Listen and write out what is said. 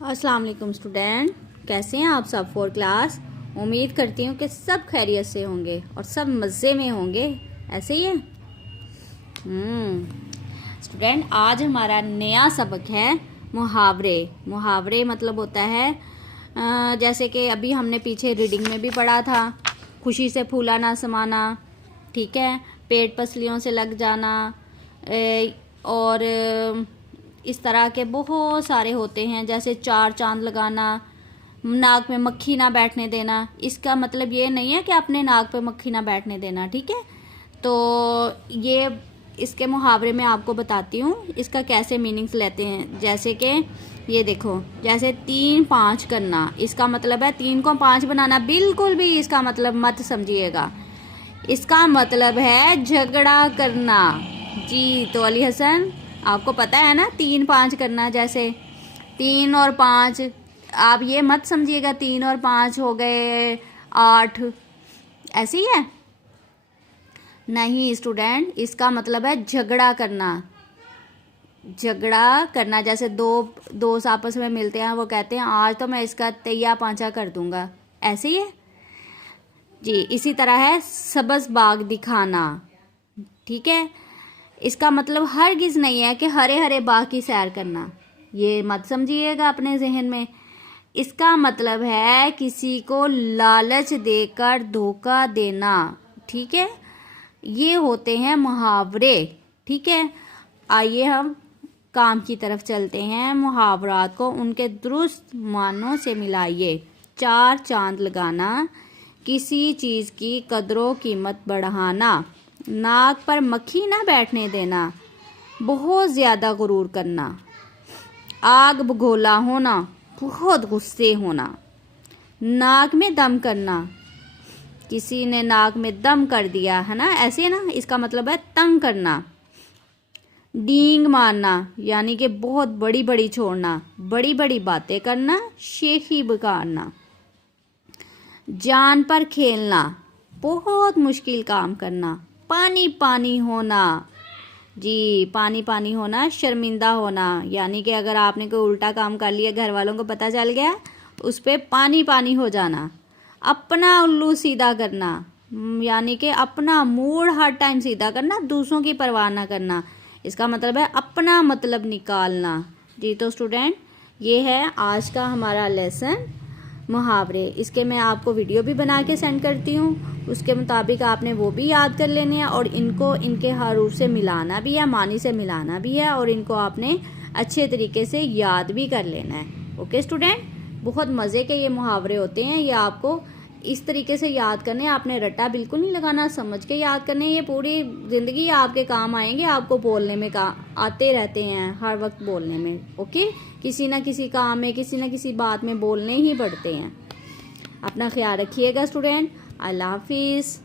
अस्सलाम वालेकुम स्टूडेंट, कैसे हैं आप सब। 4 क्लास। उम्मीद करती हूँ कि सब खैरियत से होंगे और सब मज़े में होंगे। ऐसे ही है। स्टूडेंट, आज हमारा नया सबक है मुहावरे। मुहावरे मतलब होता है जैसे कि अभी हमने पीछे रीडिंग में भी पढ़ा था, खुशी से फूला ना समाना, ठीक है, पेट पसलियों से लग जाना, और इस तरह के बहुत सारे होते हैं, जैसे 4 चांद लगाना, नाक में मक्खी ना बैठने देना। इसका मतलब ये नहीं है कि अपने नाक पे मक्खी ना बैठने देना, ठीक है। तो ये इसके मुहावरे में आपको बताती हूँ इसका कैसे मीनिंग्स लेते हैं। जैसे कि ये देखो, जैसे 3 5 करना, इसका मतलब है 3 को 5 बनाना। बिल्कुल भी इसका मतलब मत समझिएगा, इसका मतलब है झगड़ा करना। जी तो अली हसन, आपको पता है ना 3 5 करना, जैसे 3 और 5, आप ये मत समझिएगा 3 और 5 हो गए 8, ऐसे ही है नहीं स्टूडेंट। इसका मतलब है झगड़ा करना। झगड़ा करना, जैसे दो दोस्त आपस में मिलते हैं, वो कहते हैं आज तो मैं इसका तैया पांचा कर दूंगा, ऐसे ही है जी। इसी तरह है सब्ज बाग दिखाना, ठीक है। इसका मतलब हरगिज नहीं है कि हरे हरे बाग की सैर करना, ये मत समझिएगा अपने जहन में। इसका मतलब है किसी को लालच देकर धोखा देना, ठीक है। ये होते हैं मुहावरे, ठीक है। आइए हम काम की तरफ चलते हैं। मुहावरात को उनके दुरुस्त मानों से मिलाइए। 4 चांद लगाना, किसी चीज़ की कदरों कीमत बढ़ाना, नाक पर मक्खी ना बैठने देना, बहुत ज़्यादा गुरूर करना, आग बगोला होना, बहुत गुस्से होना, नाक में दम करना, किसी ने नाक में दम कर दिया है ना, ऐसे ना, इसका मतलब है तंग करना, डींग मारना यानी कि बहुत बड़ी बड़ी छोड़ना, बड़ी बड़ी बातें करना, शेखी बिगाड़ना, जान पर खेलना, बहुत मुश्किल काम करना, पानी पानी होना। जी, पानी पानी होना, शर्मिंदा होना, यानी कि अगर आपने कोई उल्टा काम कर लिया, घर वालों को पता चल गया, उस पर पानी पानी हो जाना। अपना उल्लू सीधा करना, यानी कि अपना मूड हर टाइम सीधा करना, दूसरों की परवाह ना करना। इसका मतलब है अपना मतलब निकालना। जी तो स्टूडेंट, ये है आज का हमारा लेसन मुहावरे। इसके मैं आपको वीडियो भी बना के सेंड करती हूँ, उसके मुताबिक आपने वो भी याद कर लेने हैं और इनको इनके हरूफ से मिलाना भी है, मानी से मिलाना भी है, और इनको आपने अच्छे तरीके से याद भी कर लेना है। ओके स्टूडेंट, बहुत मज़े के ये मुहावरे होते हैं, ये आपको इस तरीके से याद करने, आपने रट्टा बिल्कुल नहीं लगाना, समझ के याद करने। ये पूरी ज़िंदगी आपके काम आएंगे, आपको बोलने में आते रहते हैं, हर वक्त बोलने में। ओके, किसी ना किसी काम में, किसी ना किसी बात में बोलने ही पड़ते हैं। अपना ख्याल रखिएगा स्टूडेंट। अल्लाह हाफिज़।